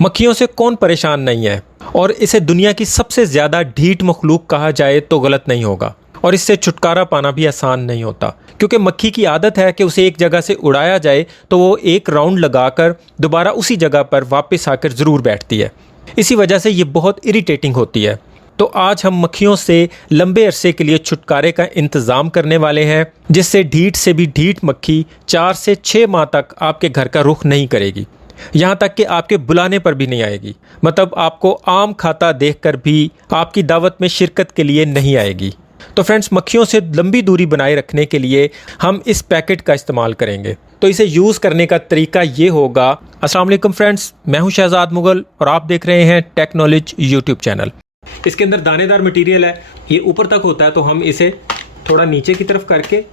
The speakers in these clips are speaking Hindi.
मक्खियों से कौन परेशान नहीं है, और इसे दुनिया की सबसे ज़्यादा ढीठ मखलूक कहा जाए तो गलत नहीं होगा। और इससे छुटकारा पाना भी आसान नहीं होता, क्योंकि मक्खी की आदत है कि उसे एक जगह से उड़ाया जाए तो वो एक राउंड लगाकर दोबारा उसी जगह पर वापस आकर ज़रूर बैठती है। इसी वजह से ये बहुत इरिटेटिंग होती है। तो आज हम मक्खियों से लंबे अरसे के लिए छुटकारे का इंतज़ाम करने वाले हैं, जिससे ढीठ से भी ढीठ मक्खी 4 से 6 माह तक आपके घर का रुख नहीं करेगी, यहाँ तक कि आपके बुलाने पर भी नहीं आएगी। मतलब आपको आम खाता देखकर भी आपकी दावत में शिरकत के लिए नहीं आएगी। तो फ्रेंड्स, मक्खियों से लंबी दूरी बनाए रखने के लिए हम इस पैकेट का इस्तेमाल करेंगे। तो इसे यूज़ करने का तरीका ये होगा। अस्सलाम वालेकुम फ्रेंड्स, मैं हूं शहजाद मुगल और आप देख रहे हैं टेक नॉलेज यूट्यूब चैनल। इसके अंदर दानेदार मटेरियल है, ये ऊपर तक होता है, तो हम इसे थोड़ा नीचे की तरफ करके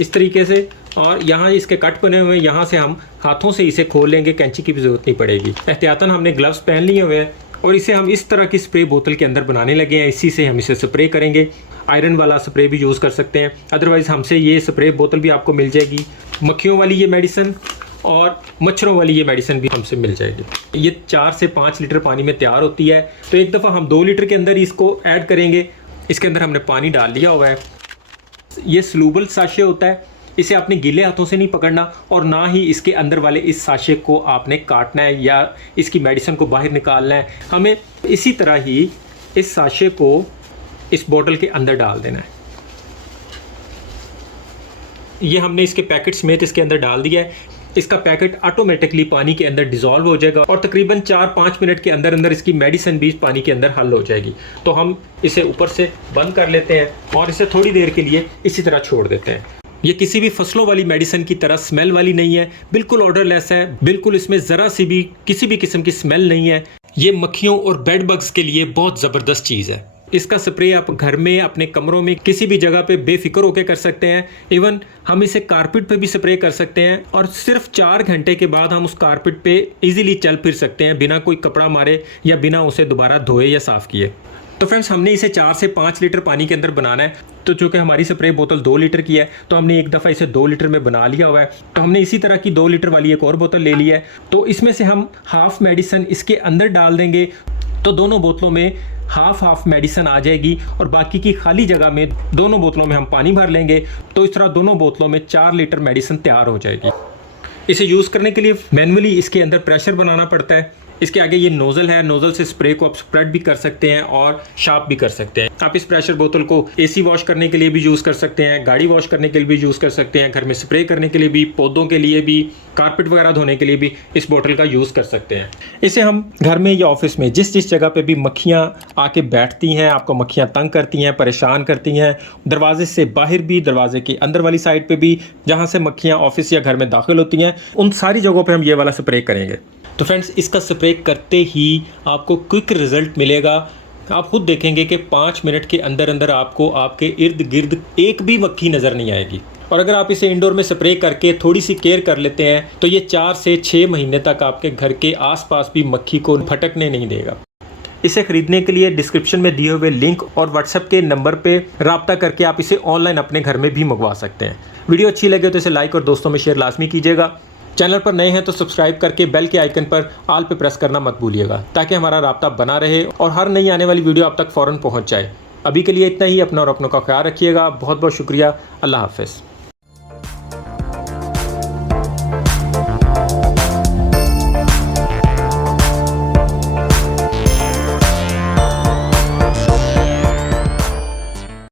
इस तरीके से, और यहाँ इसके कट बने हुए हैं, यहाँ से हम हाथों से इसे खोल लेंगे, कैंची की भी ज़रूरत नहीं पड़ेगी। एहतियातन हमने ग्लव्स पहन लिए हुए हैं और इसे हम इस तरह की स्प्रे बोतल के अंदर बनाने लगे हैं। इसी से हम इसे स्प्रे करेंगे। आयरन वाला स्प्रे भी यूज़ कर सकते हैं, अदरवाइज़ हमसे ये स्प्रे बोतल भी आपको मिल जाएगी। मक्खियों वाली ये मेडिसिन और मच्छरों वाली ये मेडिसिन भी हमसे मिल जाएगी। ये 4 से 5 लीटर पानी में तैयार होती है। तो एक दफ़ा हम 2 लीटर के अंदर इसको ऐड करेंगे। इसके अंदर हमने पानी डाल लिया हुआ है। ये स्लूबल साशे होता है, इसे आपने गीले हाथों से नहीं पकड़ना और ना ही इसके अंदर वाले इस साशे को आपने काटना है या इसकी मेडिसिन को बाहर निकालना है। हमें इसी तरह ही इस साशे को इस बोतल के अंदर डाल देना है। ये हमने इसके पैकेट समेत इसके अंदर डाल दिया है। इसका पैकेट ऑटोमेटिकली पानी के अंदर डिज़ोल्व हो जाएगा और तकरीबन 4-5 मिनट के अंदर अंदर इसकी मेडिसिन भी पानी के अंदर हल हो जाएगी। तो हम इसे ऊपर से बंद कर लेते हैं और इसे थोड़ी देर के लिए इसी तरह छोड़ देते हैं। ये किसी भी फसलों वाली मेडिसिन की तरह स्मेल वाली नहीं है, बिल्कुल ऑर्डरलेस है, बिल्कुल इसमें ज़रा सी भी किसी भी किस्म की स्मेल नहीं है। ये मक्खियों और बेड बग्स के लिए बहुत ज़बरदस्त चीज़ है। इसका स्प्रे आप घर में, अपने कमरों में, किसी भी जगह पे बेफिक्र होकर कर सकते हैं। इवन हम इसे कारपेट पे भी स्प्रे कर सकते हैं और सिर्फ 4 घंटे के बाद हम उस कारपेट पे इजीली चल फिर सकते हैं बिना कोई कपड़ा मारे या बिना उसे दोबारा धोए या साफ़ किए। तो फ्रेंड्स, हमने इसे 4 से 5 लीटर पानी के अंदर बनाना है। तो चूँकि हमारी स्प्रे बोतल 2 लीटर की है, तो हमने एक दफ़ा इसे 2 लीटर में बना लिया हुआ है। तो हमने इसी तरह की 2 लीटर वाली एक और बोतल ले ली है। तो इसमें से हम हाफ मेडिसिन इसके अंदर डाल देंगे, तो दोनों बोतलों में हाफ मेडिसिन आ जाएगी और बाकी की खाली जगह में दोनों बोतलों में हम पानी भर लेंगे। तो इस तरह दोनों बोतलों में 4 लीटर मेडिसिन तैयार हो जाएगी। इसे यूज़ करने के लिए मैनुअली इसके अंदर प्रेशर बनाना पड़ता है। इसके आगे ये नोज़ल है, नोज़ल से स्प्रे को आप स्प्रेड भी कर सकते हैं और शार्प भी कर सकते हैं। आप इस प्रेशर बोतल को एसी वॉश करने के लिए भी यूज़ कर सकते हैं, गाड़ी वॉश करने के लिए भी यूज़ कर सकते हैं, घर में स्प्रे करने के लिए भी, पौधों के लिए भी, कारपेट वगैरह धोने के लिए भी इस बोतल का यूज़ कर सकते हैं। इसे हम घर में या ऑफिस में जिस जगह पे भी मक्खियाँ आके बैठती हैं, आपको मक्खियाँ तंग करती हैं, परेशान करती हैं, दरवाजे से बाहर भी, दरवाजे के अंदर वाली साइड पे भी, जहाँ से मक्खियाँ ऑफिस या घर में दाखिल होती हैं, उन सारी जगहों पे हम ये वाला स्प्रे करेंगे। तो फ्रेंड्स, इसका स्प्रे करते ही आपको क्विक रिजल्ट मिलेगा। आप खुद देखेंगे कि 5 मिनट के अंदर अंदर आपको आपके इर्द गिर्द एक भी मक्खी नज़र नहीं आएगी। और अगर आप इसे इंडोर में स्प्रे करके थोड़ी सी केयर कर लेते हैं तो ये 4 से 6 महीने तक आपके घर के आसपास भी मक्खी को फटकने नहीं देगा। इसे खरीदने के लिए डिस्क्रिप्शन में दिए हुए लिंक और व्हाट्सएप के नंबर पे रब्ता करके आप इसे ऑनलाइन अपने घर में भी मंगवा सकते हैं। वीडियो अच्छी लगे तो इसे लाइक और दोस्तों में शेयर लाजमी कीजिएगा। चैनल पर नए हैं तो सब्सक्राइब करके बेल के आइकन पर ऑल पे प्रेस करना मत भूलिएगा, ताकि हमारा राब्ता बना रहे और हर नई आने वाली वीडियो आप तक फ़ौरन पहुंच जाए। अभी के लिए इतना ही। अपना और अपनों का ख्याल रखिएगा। बहुत बहुत शुक्रिया। अल्लाह हाफ़िज़।